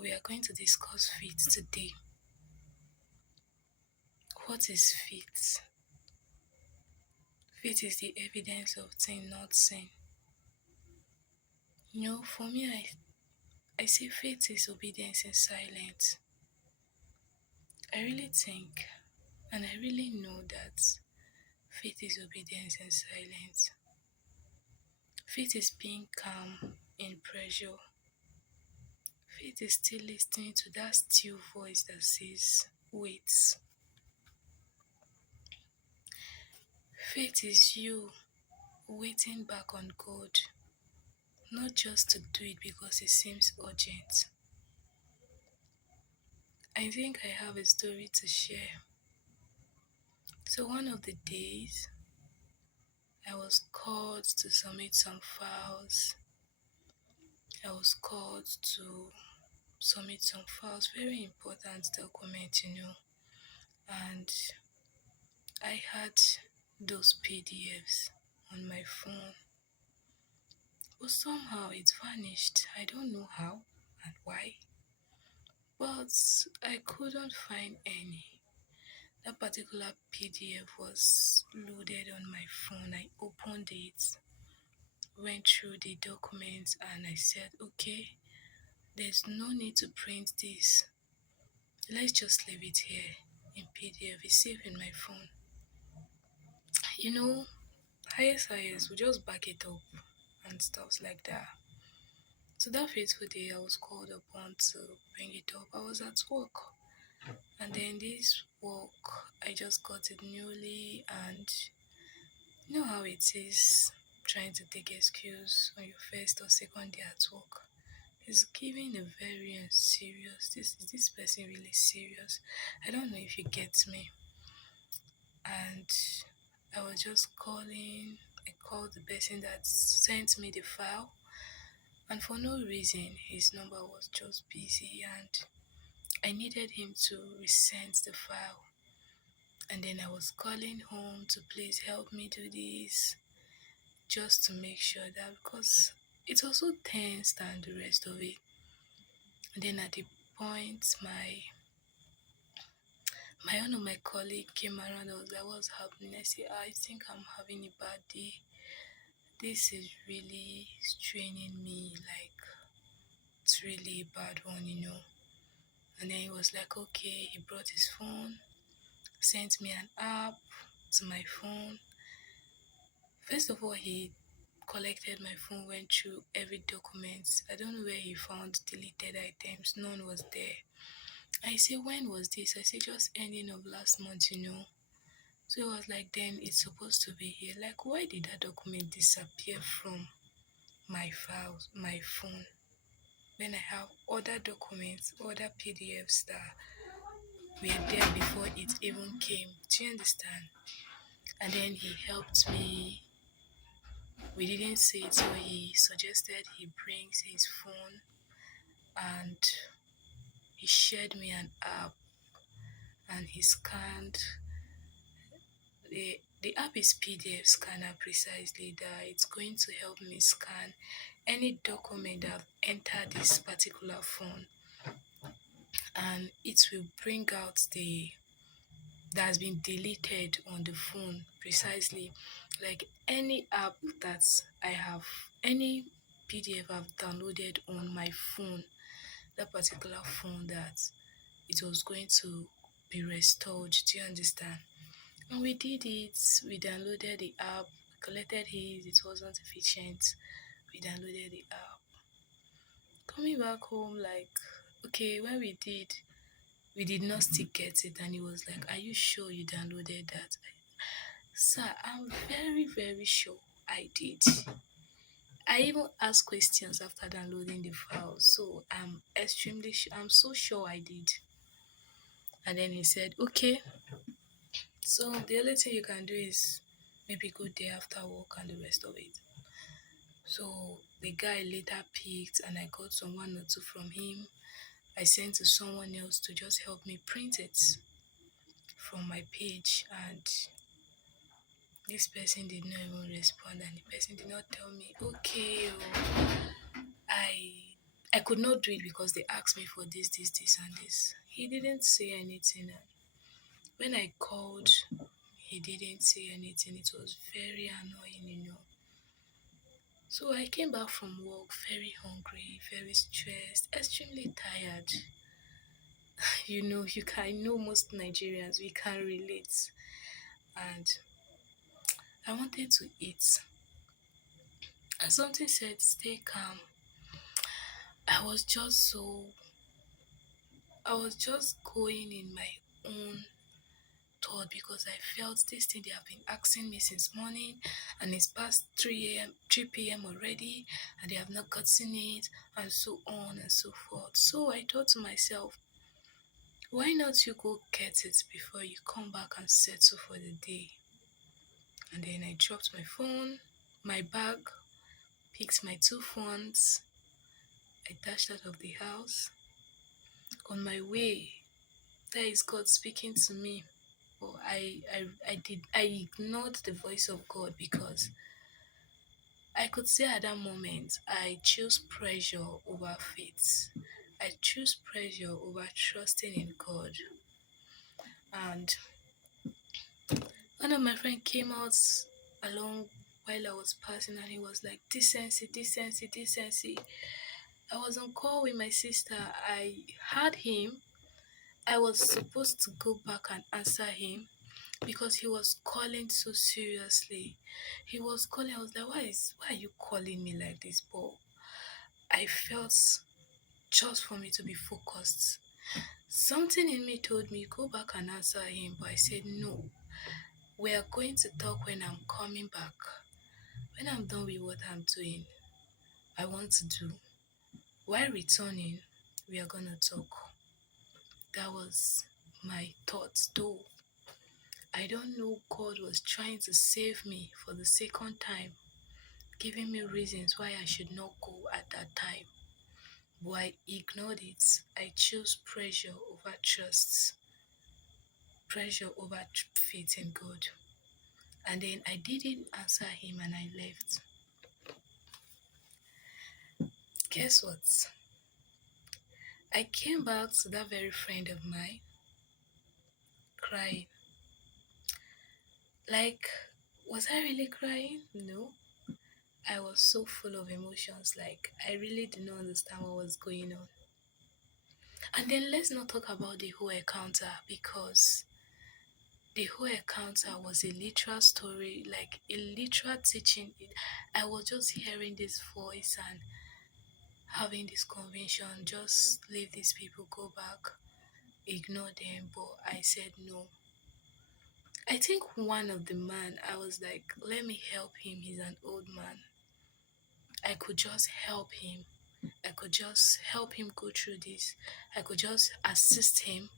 we are going to discuss faith today. What is faith? Faith is the evidence of things not seen. For me, I say faith is obedience in silence. I really think and I really know that faith is obedience in silence. Faith is being calm in pressure. Faith is still listening to that still voice that says, wait. Faith is you waiting back on God, not just to do it because it seems urgent. I think I have a story to share. So one of the days, I was called to submit some files. I was called to submit some files, very important document. And I had those PDFs on my phone. But somehow it vanished. I don't know how and why. But I couldn't find any. That particular PDF was loaded on my phone. I opened it, went through the documents, and I said, okay, there's no need to print this. Let's just leave it here in PDF. It's safe in my phone. You know, highest, we just back it up and stuff like that. So that fateful day, I was called upon to bring it up. I was at work, and then this work, I just got it newly, and you know how it is trying to take excuse on your first or second day at work. It's giving a very unserious. Is this person really serious? I don't know if you get me. And I was just calling. I called the person that sent me the file, and for no reason, his number was just busy, and I needed him to resend the file. And then I was calling home to please help me do this, just to make sure that because it's also tense and the rest of it. And then at the point my one of my colleague came around, I was like, what's happening? I said, I think I'm having a bad day. This is really straining me, like it's really a bad one. And then he was like, okay, he brought his phone, sent me an app to my phone. First of all, he collected my phone, went through every document. I don't know where he found deleted items. None was there. I say, when was this? I say, just ending of last month. So it was like, then it's supposed to be here. Like, why did that document disappear from my files, my phone? Then I have other documents, other PDFs that were there before it even came. Do you understand? And then he helped me. We didn't say it, so he suggested he brings his phone, and he shared me an app, and he scanned the app is PDF scanner, precisely that it's going to help me scan any document that entered this particular phone, and it will bring out the that has been deleted on the phone, precisely like any app that I have, any PDF I've downloaded on my phone, that particular phone, that it was going to be restored. Do you understand? And we did it. We downloaded the app, collected his, it wasn't efficient. We downloaded the app. Coming back home, like, okay, when we did not still get it, and he was like, are you sure you downloaded that? Sir, I'm very, very sure I did. I even asked questions after downloading the file, so I'm extremely sure, I'm so sure I did. And then he said, okay, so the only thing you can do is maybe go there after work and the rest of it. So the guy later picked, and I got some one or two from him. I sent to someone else to just help me print it from my page, and this person did not even respond, and the person did not tell me, okay, I I could not do it because they asked me for this, and this. He didn't say anything. And when I called, he didn't say anything. It was very annoying. So I came back from work very hungry, very stressed, extremely tired. I know most Nigerians, we can relate. And I wanted to eat. And something said, stay calm. I was just so, I was just going in my own thought because I felt this thing they have been asking me since morning and it's past 3 a.m., 3 p.m. already and they have not gotten it and so on and so forth. So I thought to myself, why not you go get it before you come back and settle for the day? And then I dropped my phone, my bag, picked my two phones, I dashed out of the house. On my way, there is God speaking to me. But I ignored the voice of God because I could say at that moment I chose pressure over faith. I choose pressure over trusting in God. And one of my friends came out along while I was passing and he was like, decency, decency, decency. I was on call with my sister. I had him. I was supposed to go back and answer him because he was calling so seriously. He was calling. I was like, why are you calling me like this? But I felt just for me to be focused. Something in me told me, go back and answer him. But I said, no, we are going to talk when I'm coming back. When I'm done with what I'm doing, I want to do. While returning, we are going to talk. That was my thoughts, though. I don't know, God was trying to save me for the second time, giving me reasons why I should not go at that time. But I ignored it. I chose pressure over trust, pressure over faith in God. And then I didn't answer him and I left. Guess what? I came back to that very friend of mine crying. Like, was I really crying? No. I was so full of emotions, like, I really did not understand what was going on. And then let's not talk about the whole encounter because the whole encounter was a literal story, like a literal teaching. I was just hearing this voice and having this conviction, just leave these people, go back, ignore them. But I said no. I think one of the man, I was like, let me help him. He's an old man. I could just help him. I could just help him go through this. I could just assist him.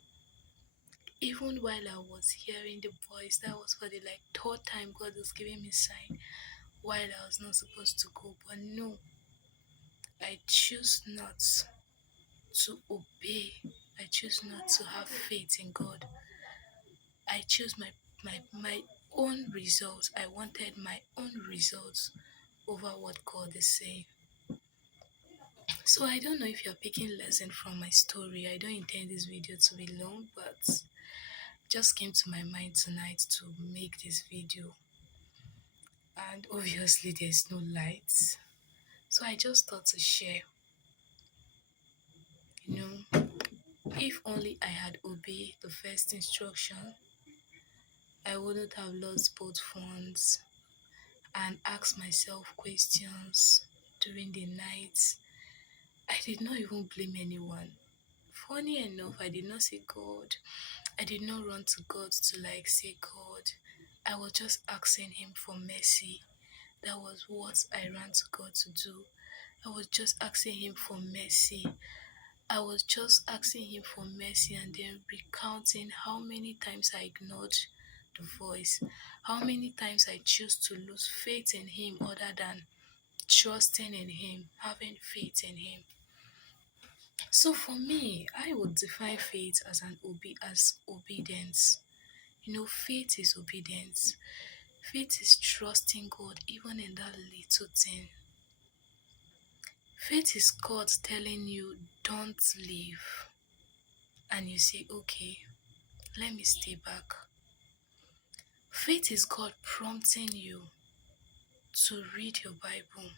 Even while I was hearing the voice, that was for the third time God was giving me sign while I was not supposed to go. But no, I choose not to obey. I choose not to have faith in God. I choose my own results. I wanted my own results over what God is saying. So I don't know if you're picking lesson from my story. I don't intend this video to be long, but just came to my mind tonight to make this video. And obviously there's no lights. So I just thought to share. You know, if only I had obeyed the first instruction, I wouldn't have lost both phones and asked myself questions during the night. I did not even blame anyone. Funny enough, I did not say God. I did not run to God to say God. I was just asking him for mercy. That was what I ran to God to do. I was just asking him for mercy. I was just asking him for mercy and then recounting how many times I ignored the voice, how many times I chose to lose faith in him other than trusting in him, having faith in him. So for me, I would define faith as as obedience. Faith is obedience. Faith is trusting God even in that little thing. Faith is God telling you, don't leave. And you say, okay, let me stay back. Faith is God prompting you to read your Bible,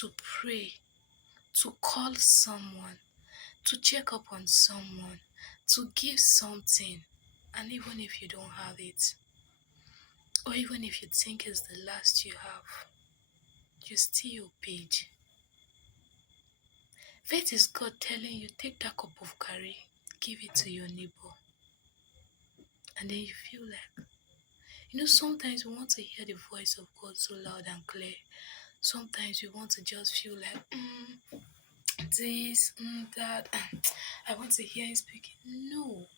to pray, to call someone, to check up on someone, to give something. And even if you don't have it, or even if you think it's the last you have, you still obeyed. Faith is God telling you, take that cup of curry, give it to your neighbor. And then you feel like, sometimes we want to hear the voice of God so loud and clear. Sometimes we want to just feel like, this, that, I want to hear him speaking. No.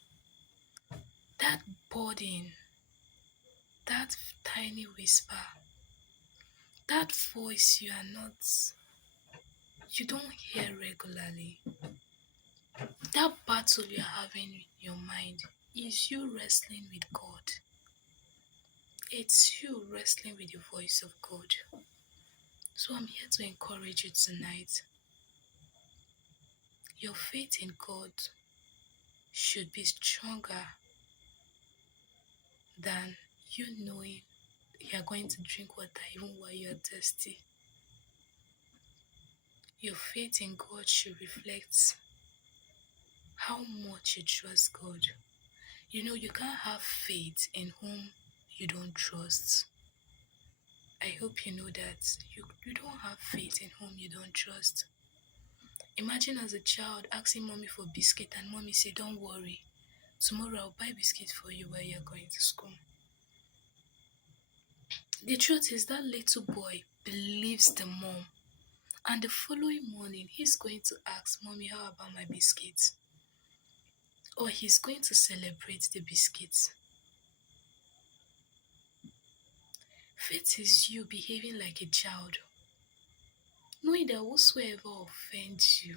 That burden, that tiny whisper, that voice you don't hear regularly, that battle you're having in your mind is you wrestling with God. It's you wrestling with the voice of God. So I'm here to encourage you tonight. Your faith in God should be stronger than you knowing you're going to drink water even while you're thirsty. Your faith in God should reflect how much you trust God. You can't have faith in whom you don't trust. I hope you know that you don't have faith in whom you don't trust. Imagine as a child asking mommy for biscuit and mommy say, don't worry, tomorrow I'll buy biscuit for you while you're going to school. The truth is that little boy believes the mom, and the following morning he's going to ask mommy, how about my biscuits? Or he's going to celebrate the biscuits. Faith is you behaving like a child, knowing that whosoever offends you,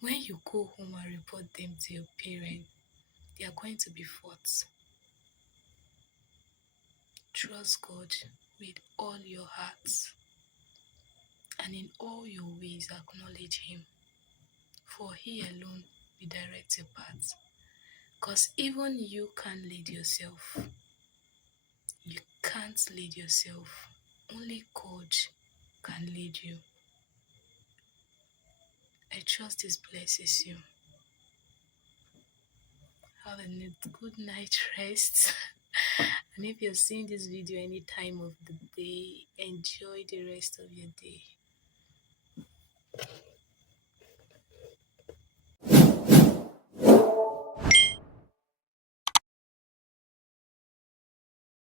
when you go home and report them to your parents, they are going to be fought. Trust God with all your heart, and in all your ways acknowledge Him, for He alone will direct your path. Because even you can't lead yourself. You can't lead yourself. Only God can lead you. I trust this blesses you. Have a good night rest. And if you're seeing this video any time of the day, enjoy the rest of your day.